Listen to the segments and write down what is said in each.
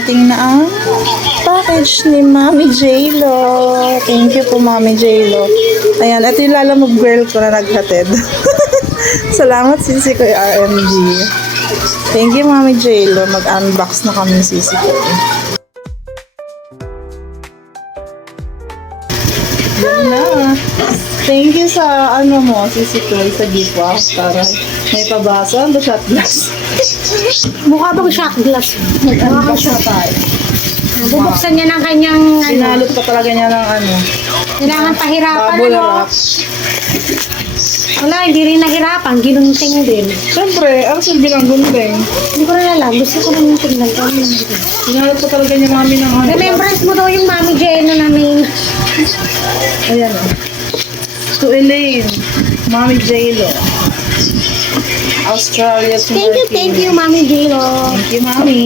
dumating na ang package ni Mami J-Lo. Thank you po, Mami J-Lo. Ayan, ito yung lalamove girl ko na naghatid. Salamat, Sisi ko, RMG. Thank you, Mami J-Lo. Mag-unbox na kami, Sisi ko. Yan na. Thank you sa ano mo, Sisi ko, sa gifa. Para may pabasa. Ano shot glass? Mukha bang shot glass? Mag-unbox na tayo. Bubuksan niya ng kanyang ano. Sinalot pa talaga niya ng ano. Kailangan pahirapan Bubble ano. wrap. Wala, hindi rin nahirapan. Ginunting din. Siyempre, ang silbi ng gunting. Hindi ko na alam. Gusto ko nang tingnan ko. Sinalot pa talaga niya mami ng ano. Remembrance mo daw yung Mami Jenna namin. Ayan o. To Elaine. Mami J-Lo. Australia to Thank you, Mami J-Lo. Thank you, Mami.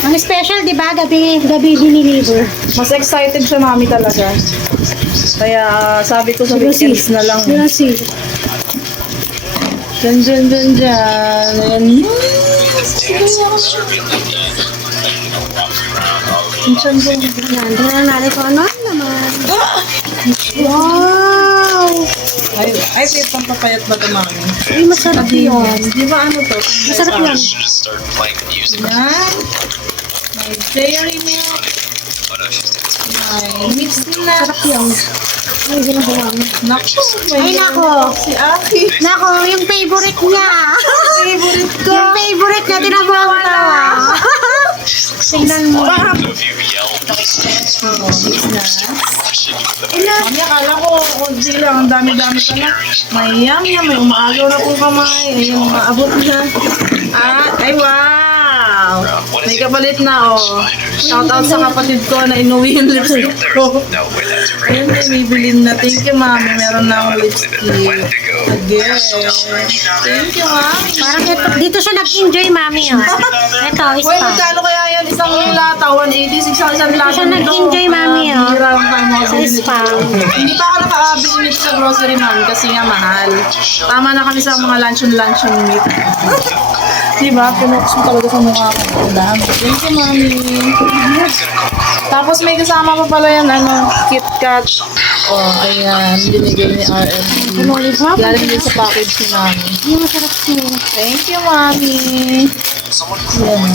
Ang special, di ba? Gabi diniliver. Mas excited siya, Mami, talaga. Kaya sabi ko sa weekends na lang. Kasi, Dyan. Ayan. tingnan natin kung ano naman. Wow! Ay, pampapayat ba ito, Mami? Ay, masarap yun. Di ba ano to? Masarap yun. Yan. May dairy milk. May mixed nut. Masarap yun. Ay, ginagawa mo. Naku, Ay, nako. Si Aki. Nako, yung favorite niya. Favorite ko. Yung favorite niya, tinabang tawa. Tingnan mo. Mami, akala ko, hindi lang, ang dami-dami ka na. May yam, may umaagaw na pong kamay. Ayun, maabot na. Ay, wow! May kapalit na, oh. Shout out sa kapatid ko na inuwi yung lipstick ko. Ayun, may bilin na. Thank you, Mami. Meron na akong lipstick. Again. Thank you, Mami. Parang dito siya nag-enjoy, Mami. Oh. Ito, Well, ispa. magkano kaya yan? Isang lata, 180, isang lata. Siya nag-enjoy, Mami, oh. Bira lang tayo mga Sa spa. Hindi pa ako nakakabili nito sa grocery, Mami, kasi nga mahal. Tama na kami sa mga luncheon meat. Diba? Pinuks mo talaga sa mukha ko. Dami. Thank you, Mami. Tapos may kasama pa pala yan, KitKat. Oh, ayan. Binigay ni RM. Kumuli ba? Galing din sa package ni Mami. Yung masarap siya. Thank you, Mami. Yan.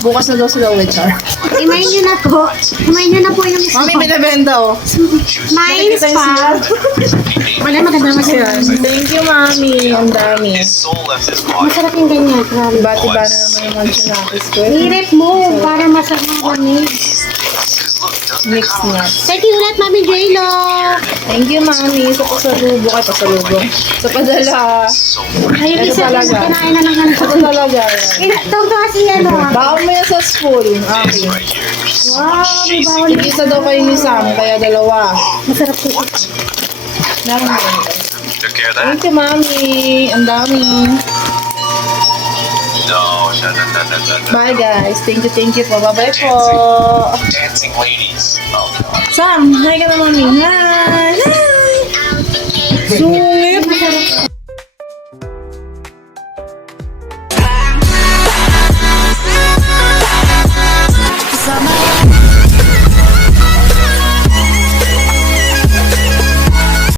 Bukas na daw sila uwi, Char. Imayin niyo na po. Imayin niyo na po yung Mami, binibenta, oh. Main Nakikita yung spa. Wala, maganda Yan. masarap. Thank you, Mami. Ang dami. Masarap yung ganyan. Grabe. Iba-iba na naman yung manchonakis ko. Hirap mo para masarap ng kami. Mix nuts. Thank you ulit, Mami J-Lo. Thank you, Mami. Sa pasalubong. Ay, pasalubong. Sa padala. Ayun, Ito isa talaga. kinain na ng ano. Ito talaga. Ito kasi ano. Baon mo yan sa school. Okay. Wow, may bawal. Isa daw kayo ni Sam, kaya dalawa. Masarap po. Meron mo ito. Thank you, Mami. Ang dami. Bye, guys. Thank you po. Bye-bye po. Dancing ladies. Oh, Sam, hi ka na, Mami. Hi! Hi! Sungit!